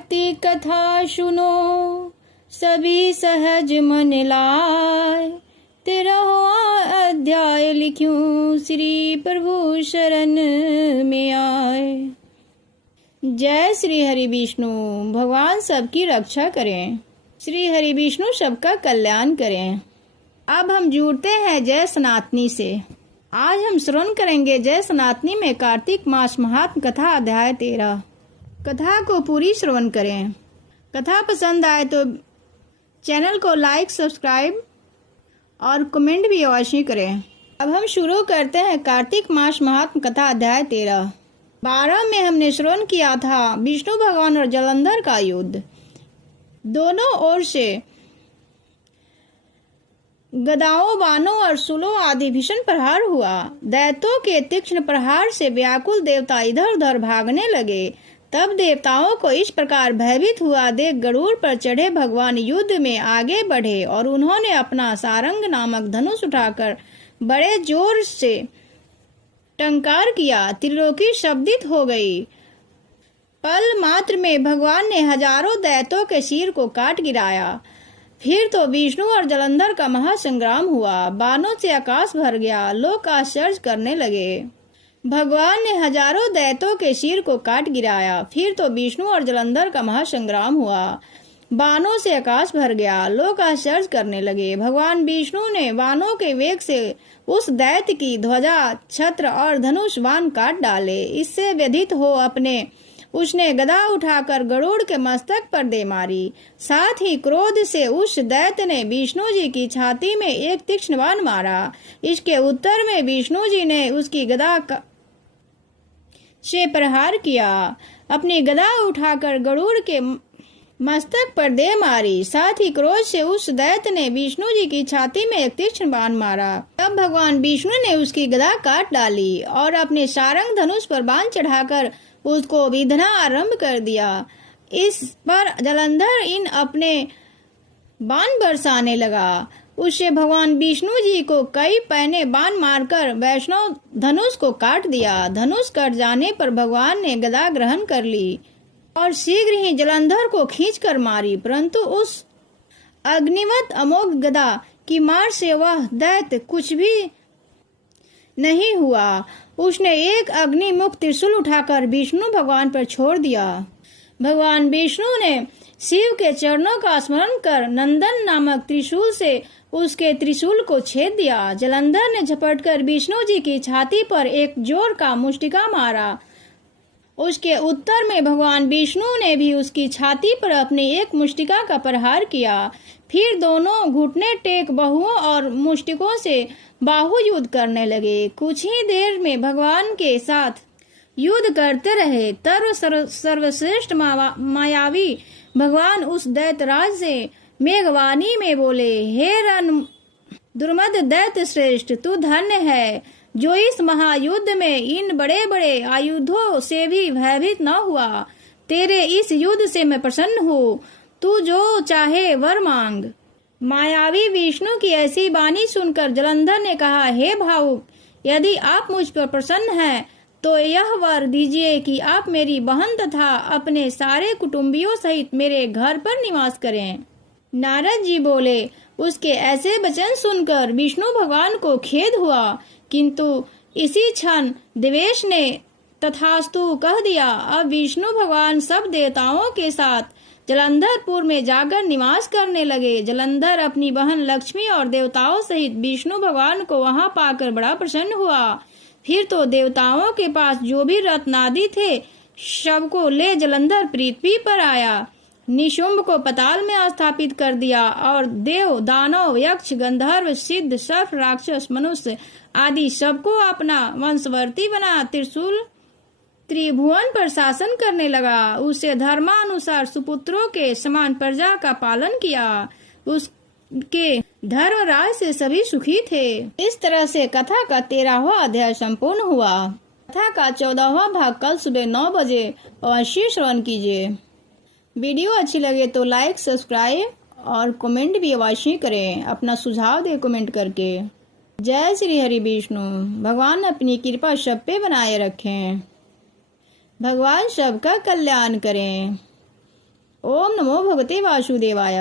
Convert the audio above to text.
कार्तिक कथा सुनो सभी सहज मन लाए। 13वां अध्याय लिखूं श्री प्रभु शरण में आए। जय श्री हरि विष्णु। भगवान सबकी रक्षा करें। श्री हरि विष्णु सबका कल्याण करें। अब हम जुड़ते हैं जय सनातनी से। आज हम श्रवण करेंगे जय सनातनी में कार्तिक मास महात्म कथा अध्याय 13। कथा को पूरी श्रवण करें। कथा पसंद आए तो चैनल को लाइक, सब्सक्राइब और कमेंट भी अवश्य करें। अब हम शुरू करते हैं कार्तिक मास महात्म कथा अध्याय 13। 12 में हमने श्रवण किया था विष्णु भगवान और जलंधर का युद्ध। दोनों ओर से गदाओं, बाणों और शूलों आदि भीषण प्रहार हुआ। दैत्यों के तीक्ष्ण प्रहार से व्याकुल देवता इधर उधर भागने लगे। तब देवताओं को इस प्रकार भयभीत हुआ देख गरुड़ पर चढ़े भगवान युद्ध में आगे बढ़े और उन्होंने अपना सारंग नामक धनुष उठाकर बड़े जोर से टंकार किया। त्रिलोकी शब्दित हो गई। पल मात्र में भगवान ने हजारों दैत्यों के सिर को काट गिराया। फिर तो विष्णु और जलंधर का महासंग्राम हुआ। बाणों से आकाश भर गया। लोग आश्चर्य करने लगे। भगवान ने हजारों दैत्यों के सिर को काट गिराया। फिर तो विष्णु और जलंधर का महासंग्राम हुआ। बाणों से आकाश भर गया। लोग आश्चर्य करने लगे। भगवान विष्णु ने बाणों के वेग से उस दैत्य की ध्वजा, छत्र और धनुष बाण काट डाले। इससे व्यथित हो उसने गदा उठाकर गरुड़ के मस्तक पर दे मारी। साथ ही क्रोध से उस दैत्य ने विष्णु जी की छाती में एक तीक्ष्ण बाण मारा। इसके उत्तर में विष्णु जी ने उसकी गदा से प्रहार किया। अपनी गदा उठाकर गरुड़ के मस्तक पर दे मारी। साथ ही क्रोध से उस दैत्य ने विष्णु जी की छाती में एक तीक्ष्ण बाण मारा। तब भगवान विष्णु ने उसकी गदा काट डाली और अपने सारंग धनुष पर बाण चढ़ाकर उसको विधना आरंभ कर दिया। इस पर जलंधर इन अपने बाण बरसाने लगा। उससे भगवान विष्णु जी को कई पैने बाण मारकर वैष्णव धनुष को काट दिया। धनुष कट जाने पर भगवान ने गदा ग्रहण कर ली और शीघ्र ही जलंधर को खींचकर मारी। परंतु उस अग्निवत अमोघ गदा की मार से वह दैत्य कुछ भी नहीं हुआ। उसने एक अग्निमुख त्रिशूल उठाकर विष्णु भगवान पर छोड़ दिया। भगवान विष्णु ने शिव के चरणों का स्मरण कर नंदन नामक त्रिशूल से उसके त्रिशूल को छेद दिया। जलंधर ने झपटकर विष्णु जी की छाती पर एक जोर का मुष्टिका मारा। उसके उत्तर में भगवान विष्णु ने भी उसकी छाती पर अपनी एक मुष्टिका का प्रहार किया। फिर दोनों घुटने टेक बाहुओं और मुष्टिकों से बाहु युद्ध करने लगे। कुछ ही देर में भगवान के साथ युद्ध करते रहे। तब सर्वश्रेष्ठ मायावी भगवान उस दैत्यराज से मेघवाणी में बोले, हे रण दुर्मद दैत्य श्रेष्ठ, तू धन्य है जो इस महायुद्ध में इन बड़े बड़े आयुधों से भी भयभीत न हुआ। तेरे इस युद्ध से मैं प्रसन्न हूँ। तू जो चाहे वर मांग। मायावी विष्णु की ऐसी वाणी सुनकर जलंधर ने कहा, हे भावुक, यदि आप मुझ पर प्रसन्न हैं तो यह वर दीजिए कि आप मेरी बहन तथा अपने सारे कुटुंबियों सहित मेरे घर पर निवास करें। नारद जी बोले। उसके ऐसे वचन सुनकर विष्णु भगवान को खेद हुआ, किंतु इसी क्षण देवेश ने तथास्तु कह दिया। अब विष्णु भगवान सब देवताओं के साथ जलंधरपुर में जाकर निवास करने लगे। जलंधर अपनी बहन लक्ष्मी और देवताओं सहित विष्णु भगवान को वहां पाकर बड़ा प्रसन्न हुआ। फिर तो देवताओं के पास जो भी रत्न आदि थे सबको ले जलंधर पृथ्वी पर आया। निशुंभ को पताल में स्थापित कर दिया और देव, दानव, यक्ष, गंधर्व, सिद्ध, सर्प, राक्षस, मनुष्य आदि सबको अपना वंशवर्ती बना त्रिशूल त्रिभुवन पर शासन करने लगा। उसे धर्मानुसार सुपुत्रों के समान प्रजा का पालन किया। उसके धर्मराज से सभी सुखी थे। इस तरह से कथा का 13वां अध्याय संपूर्ण हुआ। कथा का 14वां भाग कल सुबह 9 बजे अवश्य श्रवण कीजिए। वीडियो अच्छी लगे तो लाइक, सब्सक्राइब और कमेंट भी अवश्य करें। अपना सुझाव दे कमेंट करके। जय श्री हरि विष्णु। भगवान अपनी कृपा सब पे बनाए रखें। भगवान सबका कल्याण करें। ओम नमो भगवते वासुदेवाय।